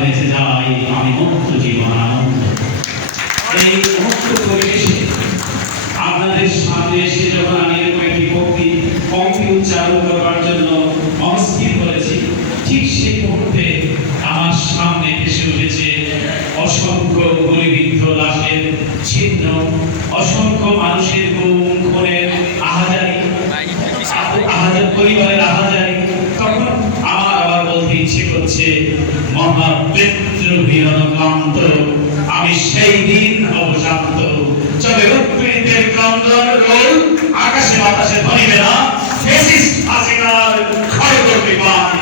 বেঁচে যাই আমি মুক্ত জীবন আনন্দ। এই মুক্ত পরিবেশে আপনাদের সামনে এসে যখন আমি এরকম একটি পঙ্ক্তি পঙ্ক্তি উচ্চারণ করবার জন্য অস্থির করেছি, ঠিক সেই মুহূর্তে আমার সামনে ভেসে উঠেছে অসংখ্য গুলিবিদ্ধ লাশের ছিন্ন, অসংখ্য মানুষের গুম খুনের আহাজারি আহাজার পরিবারের আহাজারি তখন আমার আবার বলতে ইচ্ছে করছে মহাবিদ্রোহী অনুকান্ত আমি সেই দিন অবশান্ত চলে উৎপীড়িতের ক্রন্দন রোল, আকাশে বাতাসে ধরিবে না। ফেসিস্ট হাসিনার খড়গ বিমান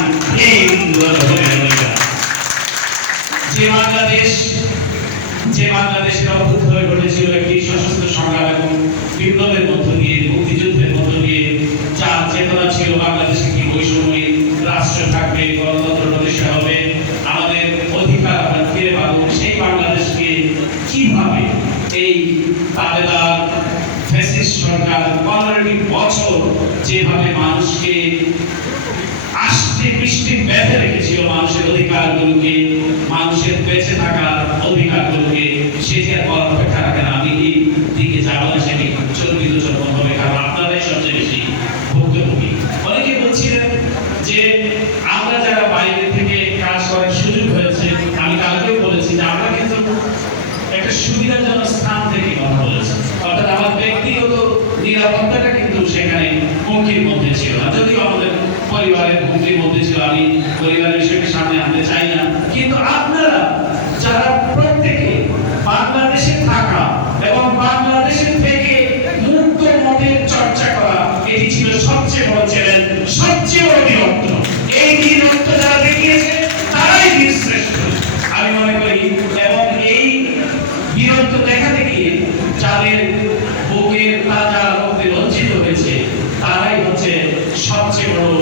যে বাংলাদেশ, যে বাংলাদেশের অদ্ভুত হয়ে ঘটেছিল একটি সশস্ত্র সংগ্রাম এবং বিপ্লবের মধ্য দিয়ে মুক্তিযুদ্ধের মধ্য দিয়ে যার চেতনা ছিল বাংলাদেশে কি বৈষম্যী রাষ্ট্র থাকবে গণতন্ত্র প্রতিষ্ঠা হবে আমাদের অধিকার আমরা ফিরে পাবো সেই বাংলাদেশকে কীভাবে এই তাবেদার ফ্যাসিস্ট সরকার পনেরোটি বছর যেভাবে মানুষকে বেঁধে রেখেছিল মানুষের অধিকারগুলোকে, মানুষের বেঁচে থাকার অধিকারগুলোকে আর করার অপেক্ষা আমি এই দিকে না সেটি চর্বিত হবে। কারণ আপনারাই সবচেয়ে বেশি ভুক্তভোগী। অনেকে বলছিলেন যে আমরা যারা বাইরে থেকে কাজ করার সুযোগ হয়েছে, আমি কালকেও বলেছি যে আমরা কিন্তু একটা সুবিধাজনক স্থান থেকে কথা বলেছি। অর্থাৎ আমার ব্যক্তিগত নিরাপত্তাটা কিন্তু সেখানে হুমকির মধ্যে ছিল না যদিও আমাদের মধ্যে ছিল আমি পরিবারের বিষয়কে সামনে আনতে চাই না কিন্তু আপনারা যারা প্রত্যেকে বাংলাদেশে থাকা এবং বাংলাদেশের থেকে মুক্ত মতের চর্চা করা এটি ছিল সবচেয়ে বড় চ্যালেঞ্জ সবচেয়ে বড় বীরত্ব এই বীরত্ব যারা দেখিয়েছে তারাই বীর শ্রেষ্ঠ আমি মনে করি এবং এই বীরত্ব দেখাতে গিয়ে যাদের বুকের তাজা রক্তে রঞ্জিত হয়েছে তারাই হচ্ছে সবচেয়ে বড়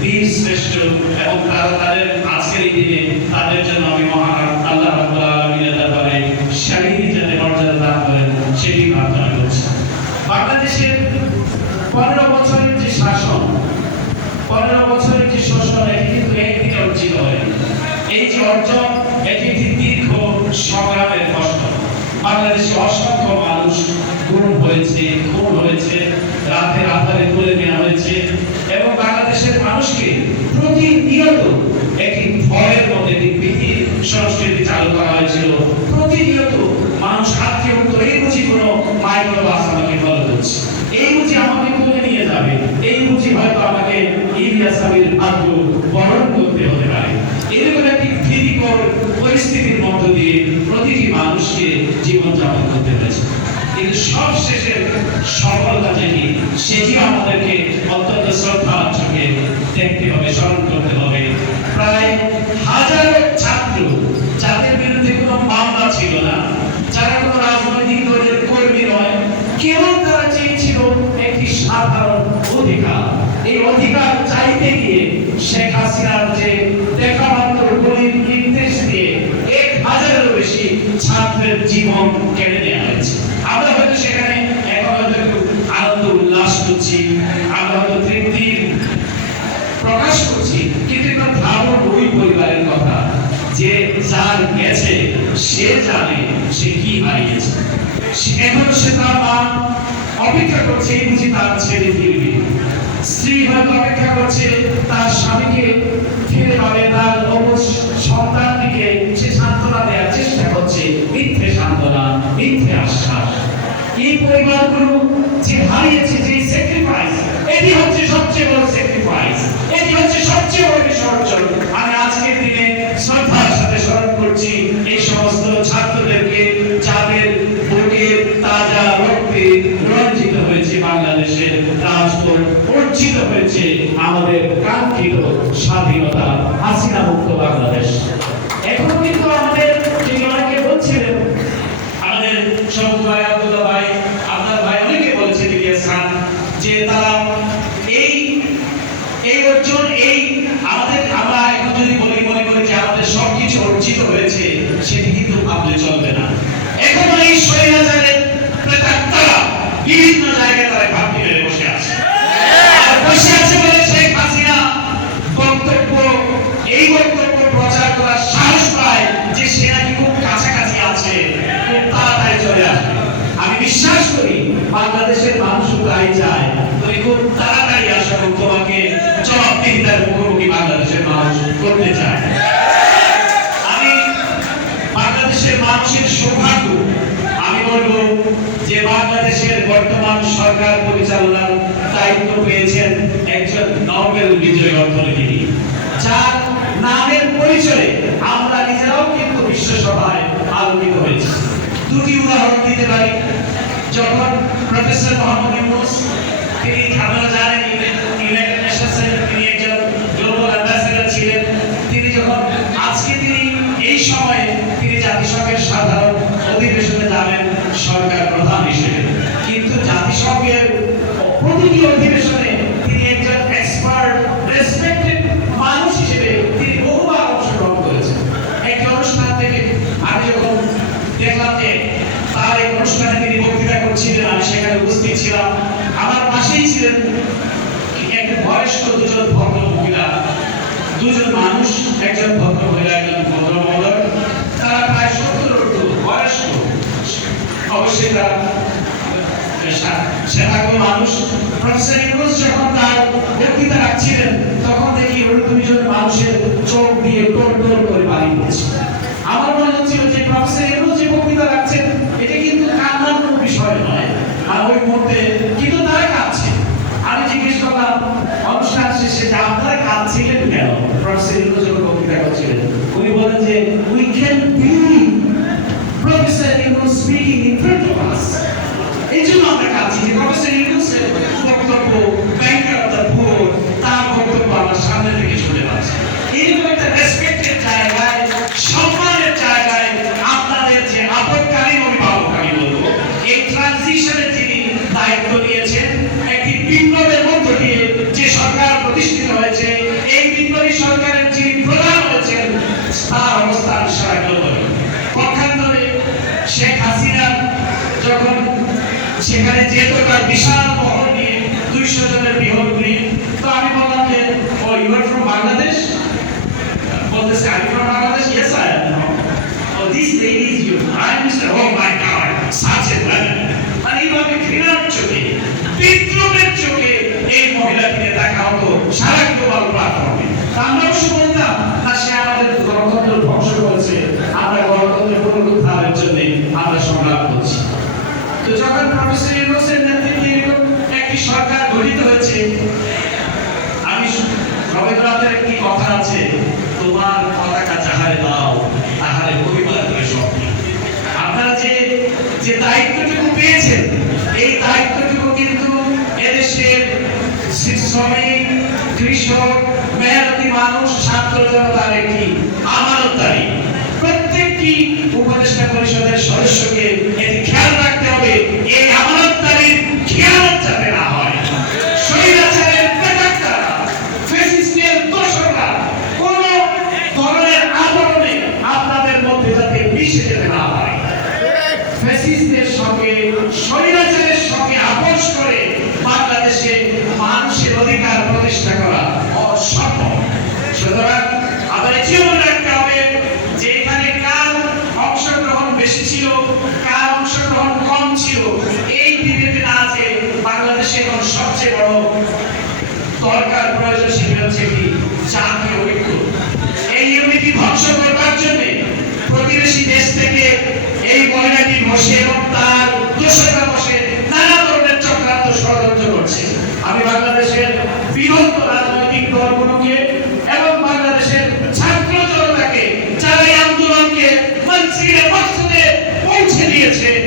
বীর শ্রেষ্ঠ এবং তারা তাদের আজকের এই দিনে তাদের জন্য আমি মহান আল্লাহ রাব্বুল আলামিনের দরবারে শাহীদ যাতে মর্যাদা দান করেন সেটি প্রার্থনা করছি বাংলাদেশের পনেরো বছরের যে শাসন পনেরো বছরের যে শোষণ এটি কিন্তু একদিনে অর্জিত হয়নি এই যে অর্জন এটি একটি দীর্ঘ সংগ্রামের ফসল বাংলাদেশে অসংখ্য মানুষ গুম হয়েছে, খুন হয়েছে, রাতের আধারে তুলে নেওয়া হয়েছে এবং বাংলাদেশের মানুষকে প্রতিনিয়ত একটি ভয়ের মধ্যে একটি ভীতির সংস্কৃতি চালু করা হয়েছিল। প্রতিনিয়ত মানুষ আজকে উত্তর এই বুঝি কোনো মাইক্রো বাস আমাকে ফলো করছে। এই বুঝি আমাকে তুলে নিয়ে যাবে। এই বুঝি হয়তো আমাকে ইলিয়াস আলীর ভাগ্য বরণ করতে হতে পারে এরকম একটি ভীতিকর পরিস্থিতির মধ্য দিয়ে প্রতিটি মানুষকে জীবনযাপন করতে হয়েছে কিন্তু সবশেষে সফলতা যেটি সেটি আমাদেরকে অত্যন্ত শ্রদ্ধার চোখে দেখতে হবে। স্মরণ করতে হবে প্রায় হাজারো ছাত্র যাদের বিরুদ্ধে কোনো মামলা ছিল না যারা কোনো রাজনৈতিক দলের কর্মী নয় কেবল তারা চেয়েছিল একটি সাধারণ অধিকার এই অধিকার চাইতে গিয়ে শেখ হাসিনার যে দেখা মাত্র গুলির নির্দেশ দিয়ে এক হাজারেরও বেশি ছাত্রের জীবন কেড়ে নেওয়া হয়েছে আমরা হয়তো সেখানে এখন হয়তো একটু আনন্দ উল্লাস করছি আমরা হয়তো তৃপ্তির প্রকাশ করছি কিন্তু একটা ভাবুন ওই পরিবারের কথা যে যার গেছে সে জানে সে কি হারিয়েছে সে- এখন সে তার মা অপেক্ষা করছে এই বুঝি তার ছেলে ফিরবে স্ত্রী হয়তো অপেক্ষা করছে তার স্বামীকে ফিরে পাবে তার অবুজ সন্তানটিকে সে সান্ত্বনা দেওয়ার চেষ্টা করছে। মিথ্যে সান্ত্বনা, মিথ্যে আশ্বাস। এই পরিবারগুলো যে হারিয়েছে যে স্যাক্রিফাইস এটি হচ্ছে সবচেয়ে বড় স্যাক্রিফাইস এটি হচ্ছে সবচেয়ে বড় বিসর্জন হয়েছে সেটি কিন্তু ভাবলে চলবে না। এখনও এই স্বৈরাচারের প্রেতাত্মারা বিভিন্ন জায়গায় তারা ঘাটতি মেরে বসে আছে। বসে আছে বলে শেখ হাসিনা বক্তব্য, এই বক্তব্য প্রচার করার সাহস পায় যে সে নাকি খুব কাছাকাছি আছে, খুব তাড়াতাড়ি চলে আসবে। আমি বিশ্বাস করি, বাংলাদেশের মানুষও তাই চায়। তুমি খুব তাড়াতাড়ি আসো, তোমাকে সৌভাগ্য। আমি বলব যে বাংলাদেশের বর্তমান সরকার পরিচালনার দায়িত্ব পেয়েছেন একজন নোবেল বিজয়ী অর্থনীতিবিদ। যার নামের পরিচয়ে আমরা নিজেরাও কিন্তু বিশ্ব সভায় আলোকিত হয়েছি। দুটি উদাহরণ দিতে পারি। যখন প্রফেসর মোহাম্মদ ইউনুস সরকার সেভাবে মানুষ। প্রফেসর ইউনুস যখন তার বক্তৃতা রাখছিলেন, তখন দেখি ওরকম দুইজন মানুষের চোখ দিয়ে টোট যে দায়িত্বটুকু পেয়েছেন, এই দায়িত্বটুকু কিন্তু এদেশের শ্রমিক, কৃষক, মেহনতি মানুষ, ছাত্র জনতার একটি আমানতদারি। প্রত্যেকটি উপদেষ্টা পরিষদের সদস্যকে দিয়েছে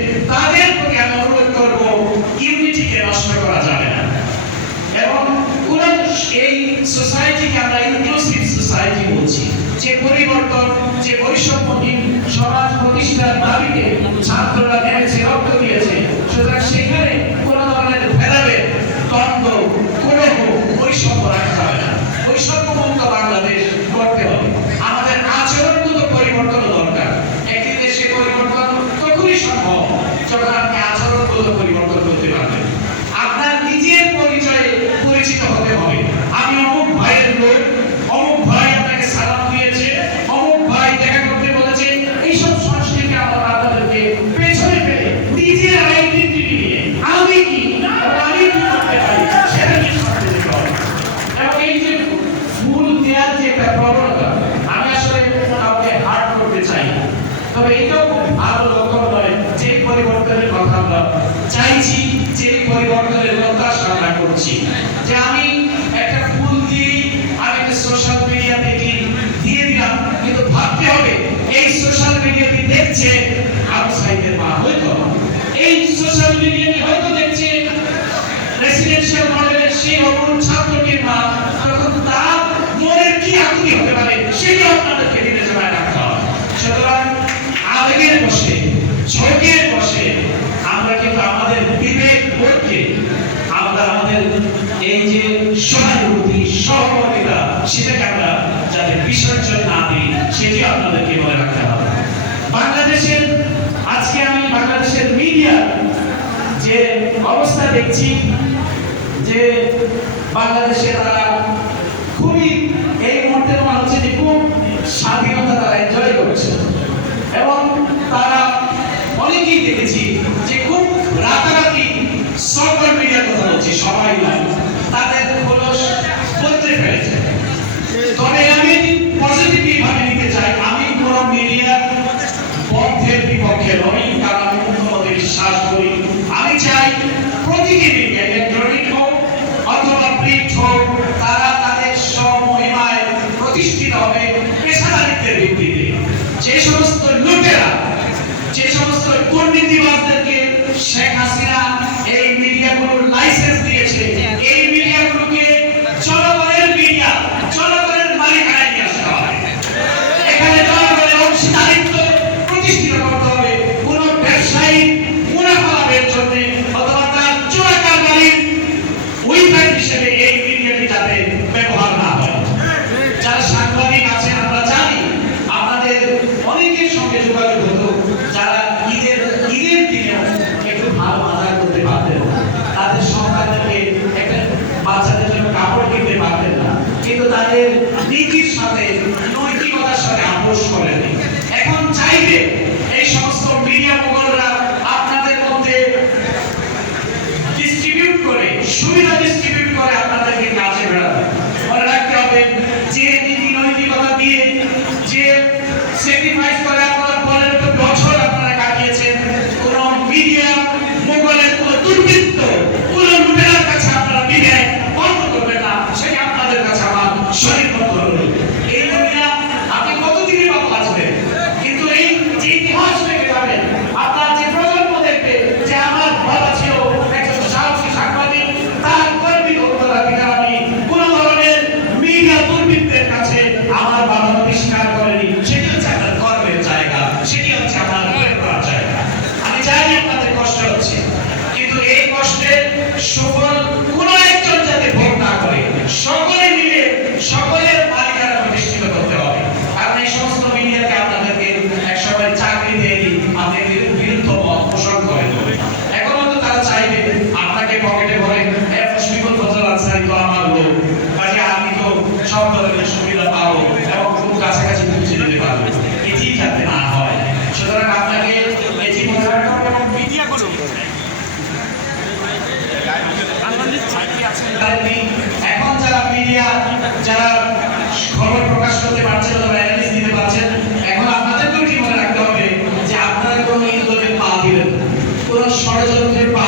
এই যে সহানুভূতি, সহমর্মিতা, সেটাকে আমরা যাতে বিসর্জন না দিই, সেটি আপনাদেরকে মনে রাখতে হবে। বাংলাদেশের, আজকে আমি বাংলাদেশের মিডিয়া যে অবস্থা দেখছি, যে বাংলাদেশে তারা যারা খবর প্রকাশ করতে পারছেন না অ্যানালিস দিতে পারছেন, এখন আপনাদের কি মনে রাখতে হবে যে আপনারা কোনো ইন্দোরে পা দিবেন কোনো ষড়যন্ত্রে পা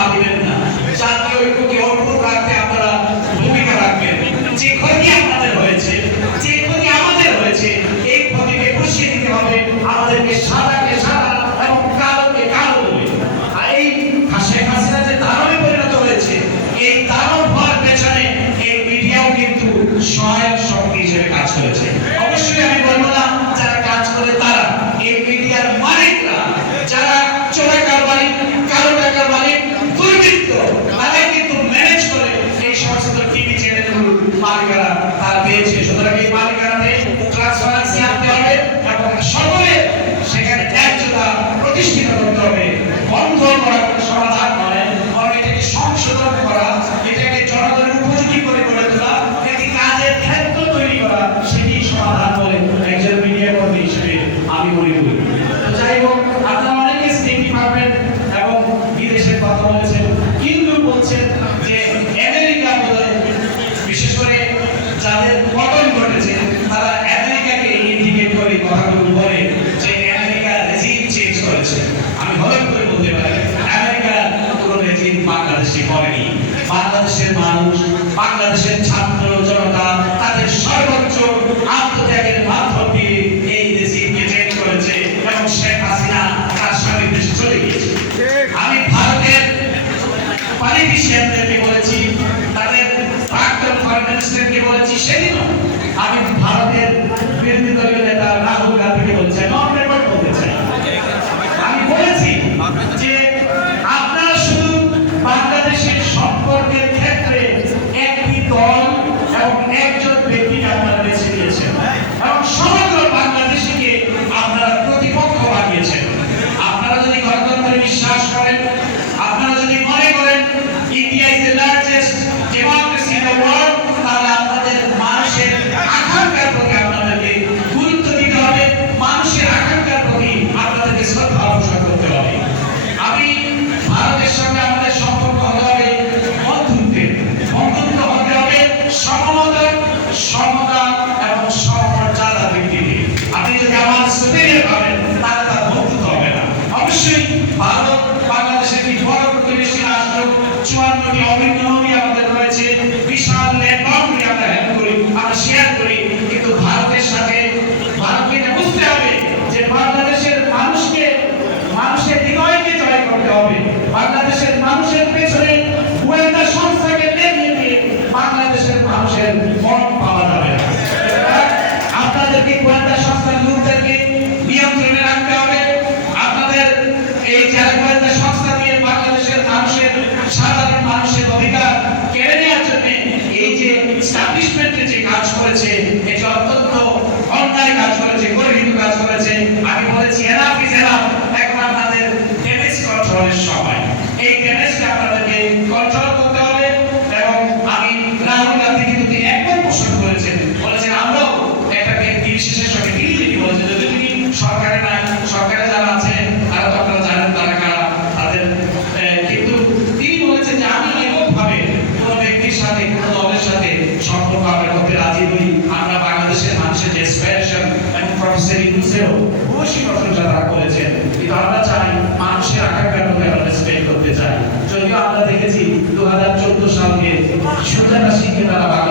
sila na sige na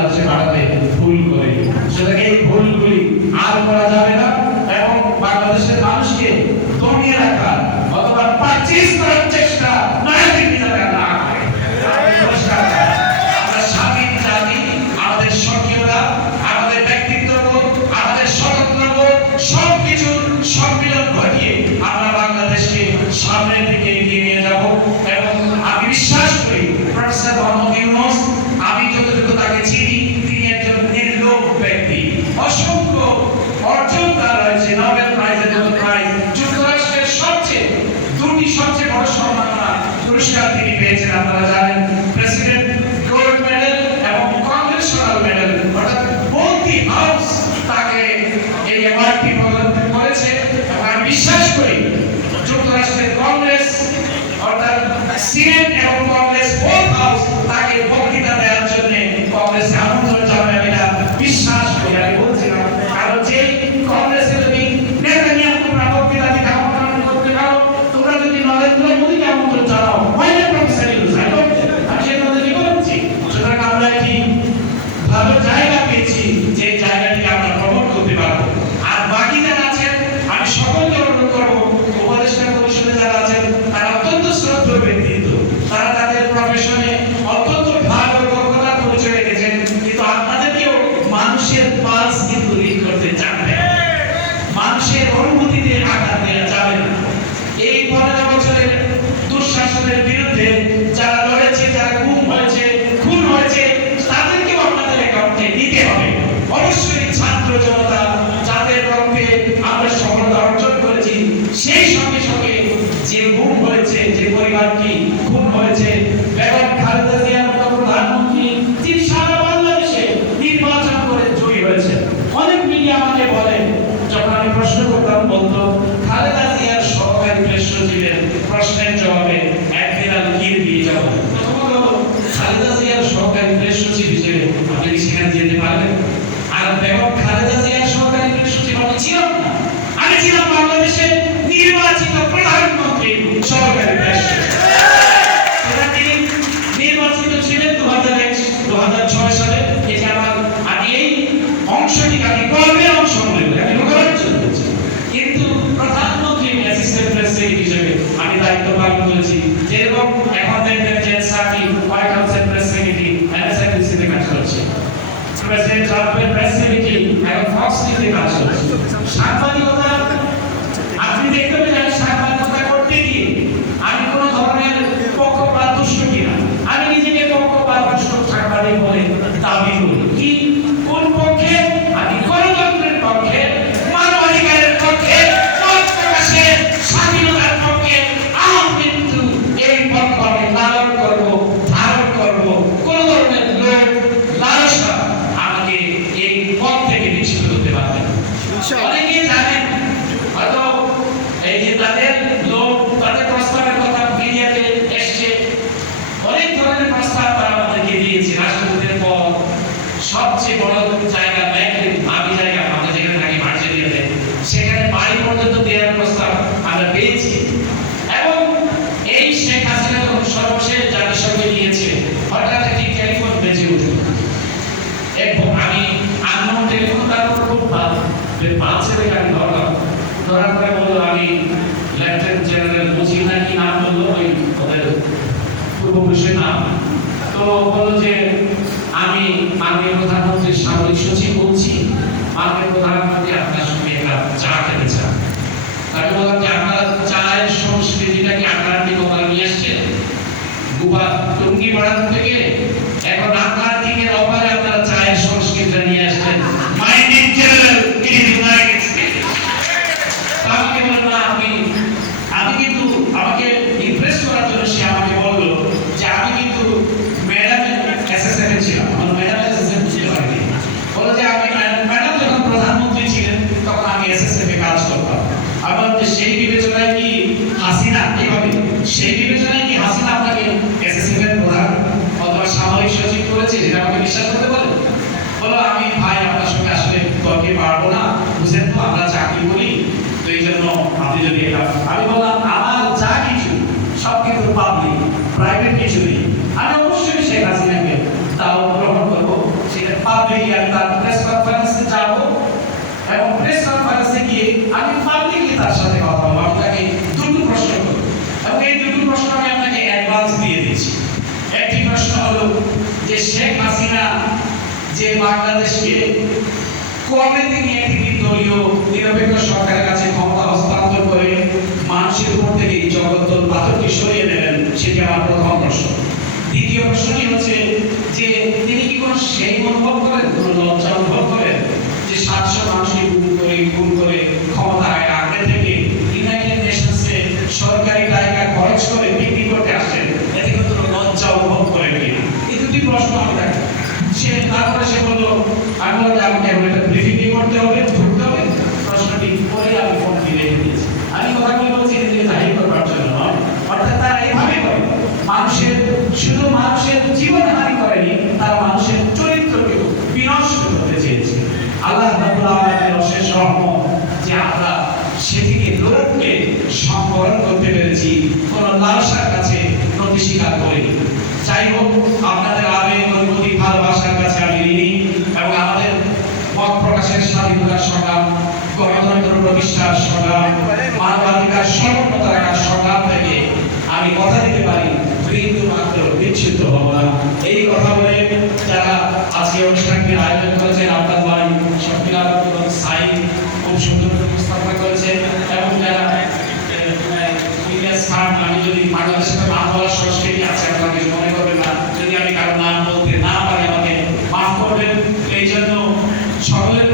পুরস্কার তিনি পেয়েছেন, আপনারা জানেন। প্রেসিডেন্ট গোল্ড মেডেল এবং কংগ্রেসনাল মেডেল অর্থাৎ বলতি হাউস তাকে এই অ্যাওয়ার্ডটি প্রদান করেছে। আমি বিশ্বাস করি যুক্তরাষ্ট্রের কংগ্রেস অর্থাৎ সিনেট এবং সরকারি। ahora পাল যে পাল ছেলেকে ধরলাম। ধরার পরে বলল, আমি লেফটেন্ট জেনারেল বুঝি না কি নাম বলল, ওই ওদের পূর্বপুরুষের নাম। তো বলল যে, আমি মাননীয় প্রধানমন্ত্রীর সামরিক সচিব বলছি। মাননীয় প্রধানমন্ত্রী আপনার সঙ্গে একটা চা খেতে চান। তাকে বললাম যে, আপনার চায়ের সংস্কৃতিটা কি আপনার কি নিয়ে আসছে গুবা টুঙ্গি বাড়ানো থেকে এখন আপনার নিরপেক্ষ সরকারের কাছে ক্ষমতা হস্তান্তর করে মানুষের উপর থেকে জগদ্দল পাথরটি সরিয়ে নেবেন, সেটি আমার প্রথম প্রশ্ন। দ্বিতীয় প্রশ্নটি হচ্ছে যে তিনি কি কোনো সেই অনুভব করেন, কোনো লজ্জা অনুভব করেন যে সাতশো মানুষকে গুম করে গুম করে ক্ষমতায় আগে থেকে ইউনাইটেড নেশনসে সরকারি টাকা খরচ করে বিক্রি করতে আসেন এতে কোনো লজ্জা অনুভব করেন কিনা? এই দুটি প্রশ্ন আমি তাকে সে তারপরে সে বলল, আমি আমাকে এখন একটা ব্রিফিং করতে হবে প্রশ্নটি পরে আমি ফোনটি রেখে দিয়েছি আমি কথাগুলি বলছি নিজেকে জাহির করবার জন্য নয় অর্থাৎ তারা এইভাবে করে মানুষের শুধু মানুষের জীবন হানি করেনি, তারা মানুষের চরিত্রকেও বিনষ্ট করতে চেয়েছে। আল্লাহ অশেষ রহমত যে আমরা লোককে করতে পেরেছি, কোন লালসার কাছে নতি স্বীকার যাই হোক আপনাদের আবেগ অনুভূতি ভালোবাসার কাছে আমি ঋণী এবং আমাদের মত প্রকাশের স্বাধীনতার সংগ্রাম, গণতন্ত্র প্রতিষ্ঠার সংগ্রাম বিশুদ্ধ হব না। এই কথা বলে যারা আজকে অনুষ্ঠানটির আয়োজন করেছেন আপনার ভাই শফিলাল এবং সাই খুব সুন্দর উপস্থাপনা করেছেন এবং যারা আমি যদি বাংলাদেশের সাথে হওয়ার সংস্কৃতি আছে আপনাকে মনে করবেন না। যদি আমি কারও নাম বলতে না পারি, আমাকে মাফ করবেন। এই জন্য সকলের